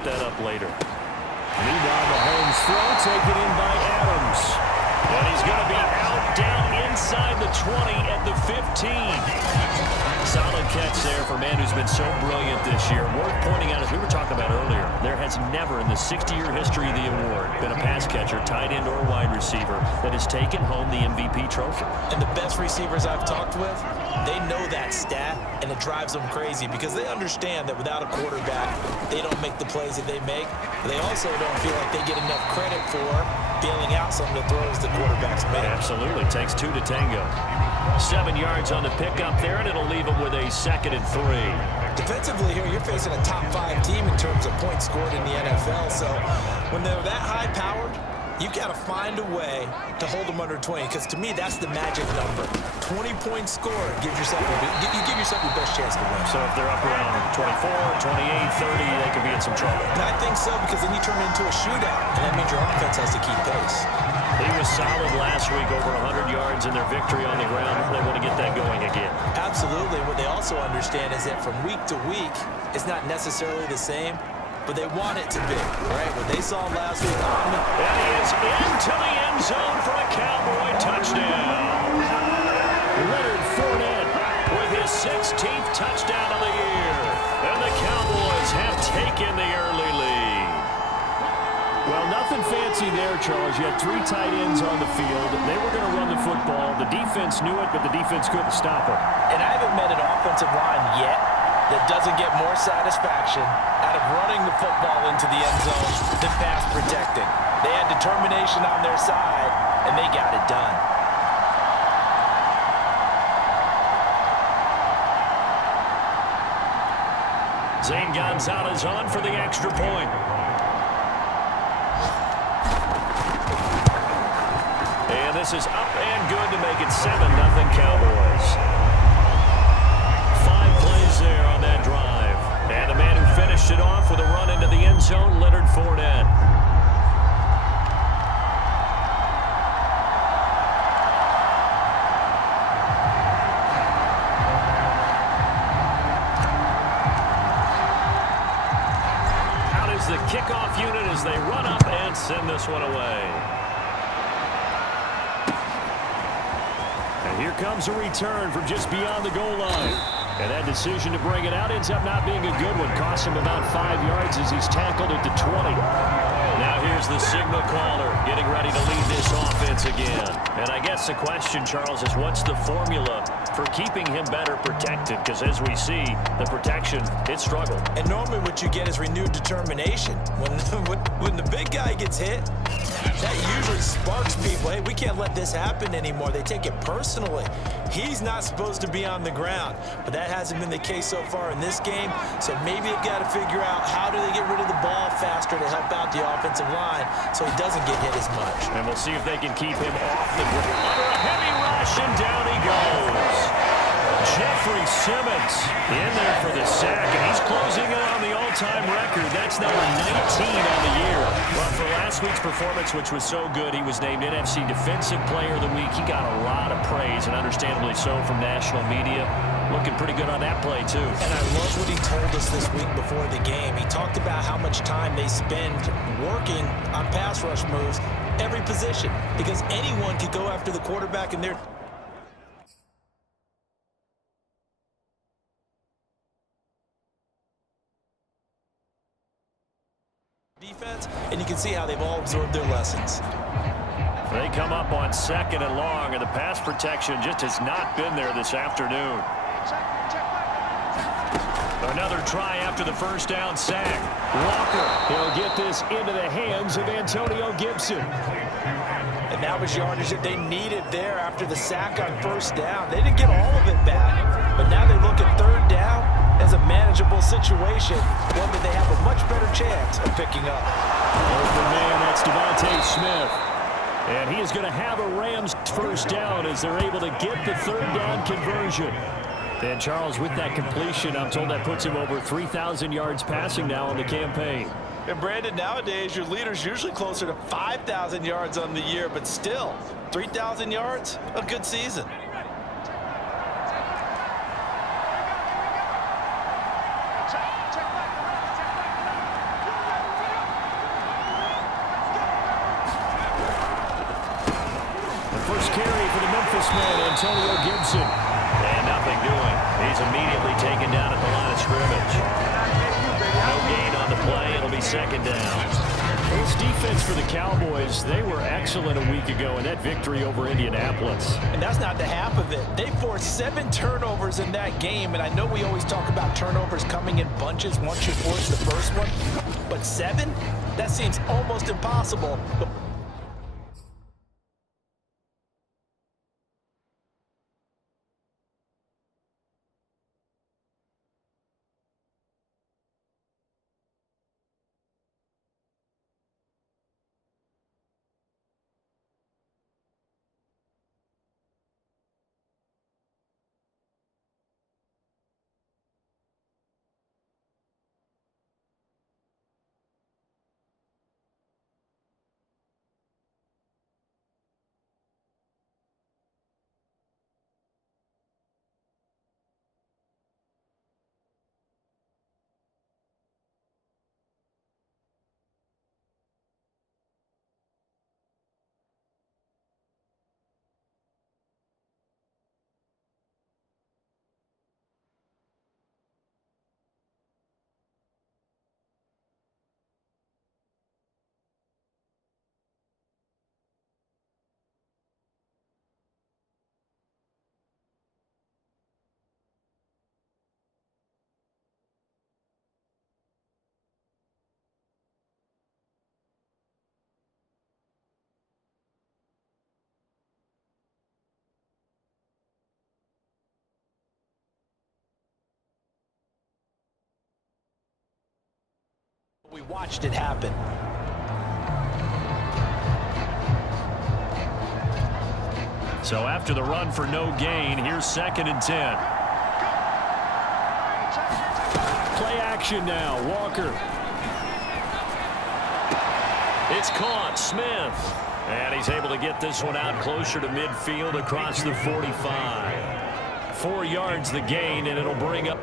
That up later. Meanwhile, Mahomes throw taken in by Adams. And he's going to be out down inside the 20 at the 15. Solid catch there for a man who's been so brilliant this year. Worth pointing out, as we were talking about earlier, there has never in the 60-year history of the award been a pass catcher, tight end, or wide receiver that has taken home the MVP trophy. And the best receivers I've talked with, they know that stat, and it drives them crazy because they understand that without a quarterback, they don't make the plays that they make. But they also don't feel like they get enough credit for bailing out some of the throws the quarterbacks make. Absolutely. Takes two to tango. 7 yards on the pickup there, and it'll leave them with a 2nd and 3. Defensively here, you're facing a top-5 team in terms of points scored in the NFL. So when they're that high-powered, you've got to find a way to hold them under 20, because to me, that's the magic number. 20 points scored gives yourself you give yourself your best chance to win. So if they're up around 24, 28, 30, they could be in some trouble. And I think so, because then you turn it into a shootout, and that means your offense has to keep pace. He was solid last week, over 100 yards in their victory on the ground. They want to get that going again. Absolutely. What they also understand is that from week to week, it's not necessarily the same, but they want it to be, right? What they saw last week on the... And he is into the end zone for a Cowboy touchdown. Leonard Fournette with his 16th touchdown of the year. And the Cowboys have taken the early lead. Well, nothing fancy there, Charles. You had 3 tight ends on the field. They were going to run the football. The defense knew it, but the defense couldn't stop it. And I haven't met an offensive line yet that doesn't get more satisfaction out of running the football into the end zone than pass protecting. They had determination on their side, and they got it done. Zane Gonzalez on for the extra point. And this is up and good to make it 7-0 Cowboys. 5 plays there on that drive. And the man who finished it off with a run into the end zone, Leonard Fournette. Out is the kickoff unit as they run up and send this one away. Here comes a return from just beyond the goal line. And that decision to bring it out ends up not being a good one. Costs him about 5 yards as he's tackled at the 20. Now here's the signal caller getting ready to lead this offense again. And I guess the question, Charles, is what's the formula for keeping him better protected? Because as we see, the protection, it struggled. And normally what you get is renewed determination. When the big guy gets hit, that usually sparks people. Hey, we can't let this happen anymore. They take it personally. He's not supposed to be on the ground, but that hasn't been the case so far in this game. So maybe they've got to figure out how do they get rid of the ball faster to help out the offensive line so he doesn't get hit as much. And we'll see if they can keep him off the ground. Under a heavy rush, and down he goes. Jeffrey Simmons in there for the sack, and he's closing in on the all-time record. That's number 19 on the year. But for last week's performance, which was so good, he was named NFC Defensive Player of the Week. He got a lot of praise, and understandably so, from national media. Looking pretty good on that play, too. And I love what he told us this week before the game. He talked about how much time they spend working on pass rush moves, every position, because anyone could go after the quarterback in their defense, and you can see how they've all absorbed their lessons. They come up on 2nd and long, and the pass protection just has not been there this afternoon. Another try after the first down sack. Walker, he'll get this into the hands of Antonio Gibson. And that was yardage that they needed there after the sack on first down. They didn't get all of it back, but now they look at 3rd down as a manageable situation, one that they have a much better chance of picking up. Open man, that's Devontae Smith. And he is going to have a Rams first down as they're able to get the 3rd down conversion. And Charles, with that completion, I'm told that puts him over 3,000 yards passing now on the campaign. And Brandon, nowadays your leader's usually closer to 5,000 yards on the year, but still, 3,000 yards, a good season. first carry for the Memphis man, Antonio Gibson. And nothing doing. He's immediately taken down at the line of scrimmage. No gain on the play. It'll be second down. This defense for the Cowboys, they were excellent a week ago in that victory over Indianapolis. And that's not the half of it. They forced 7 turnovers in that game, and I know we always talk about turnovers coming in bunches once you force the first one, but 7? That seems almost impossible. We watched it happen. So after the run for no gain, here's 2nd and 10. Play action now. Walker. It's caught. Smith. And he's able to get this one out closer to midfield across the 45. 4 yards the gain, and it'll bring up.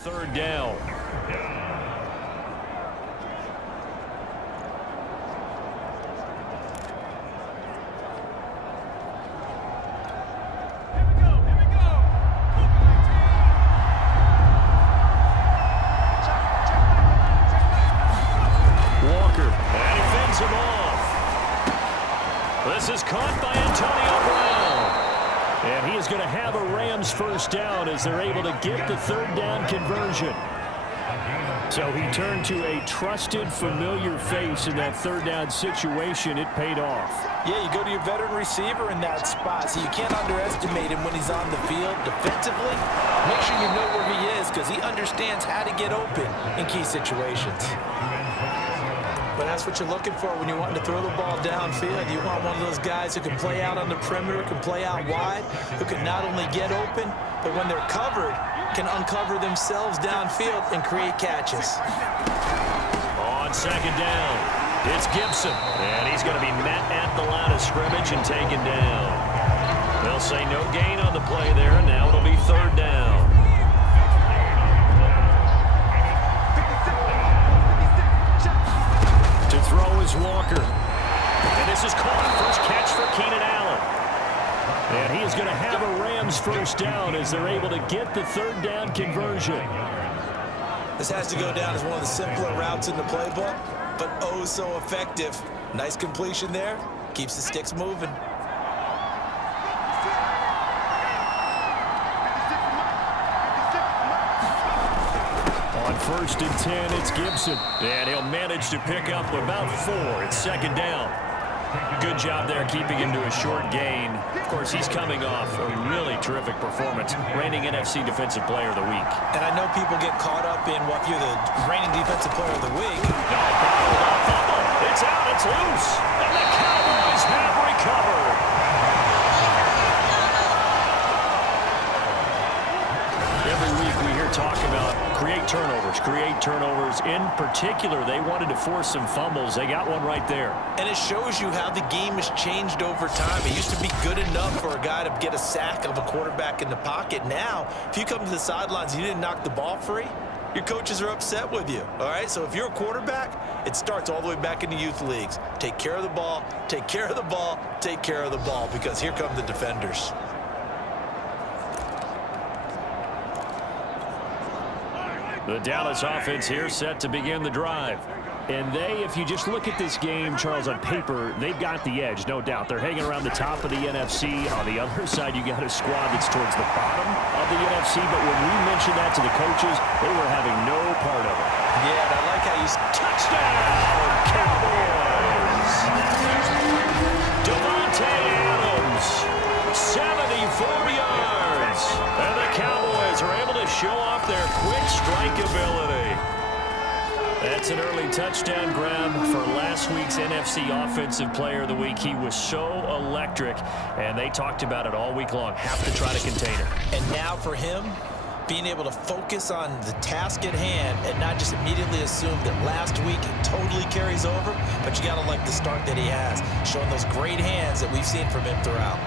third down. This is caught by Antonio Brown. And he is going to have a Rams first down as they're able to get the third down conversion. So he turned to a trusted, familiar face in that third down situation. It paid off. Yeah, you go to your veteran receiver in that spot, so you can't underestimate him when he's on the field defensively. Make sure you know where he is because he understands how to get open in key situations. But that's what you're looking for when you're wanting to throw the ball downfield. You want one of those guys who can play out on the perimeter, can play out wide, who can not only get open, but when they're covered, can uncover themselves downfield and create catches. On second down, it's Gibson. And he's going to be met at the line of scrimmage and taken down. They'll say no gain on the play there, and now it'll be third down. To throw is Walker. And this is caught. First catch for Keenan Allen. And he is going to have a Rams first down as they're able to get the third down conversion. This has to go down as one of the simpler routes in the playbook, but oh so effective. Nice completion there. Keeps the sticks moving. First and 10, it's Gibson. And he'll manage to pick up about 4. It's second down. Good job there keeping him to a short gain. Of course, he's coming off a really terrific performance. Reigning NFC Defensive Player of the Week. And I know people get caught up in what you're the reigning Defensive Player of the Week. No, fumble. It's out. It's loose. And the Cowboys have recovered. Every week we hear talk about create turnovers. In particular, they wanted to force some fumbles. They got one right there. And it shows you how the game has changed over time. It used to be good enough for a guy to get a sack of a quarterback in the pocket. Now, if you come to the sidelines and you didn't knock the ball free, your coaches are upset with you. All right, so if you're a quarterback, it starts all the way back in the youth leagues. Take care of the ball, take care of the ball, take care of the ball, because here come the defenders. The Dallas offense here set to begin the drive. And they, if you just look at this game, Charles, on paper, they've got the edge, no doubt. They're hanging around the top of the NFC. On the other side, you got a squad that's towards the bottom of the NFC. But when we mentioned that to the coaches, they were having no part of it. Yeah, and I like how you... Touchdown, Cowboys! Devontae Adams, 74 yards. And the Cowboys are able to show off their quick strike ability. That's an early touchdown grab for last week's NFC Offensive Player of the Week. He was so electric, and they talked about it all week long. Have to try to contain him. And now for him, being able to focus on the task at hand and not just immediately assume that last week it totally carries over, but you got to like the start that he has, showing those great hands that we've seen from him throughout.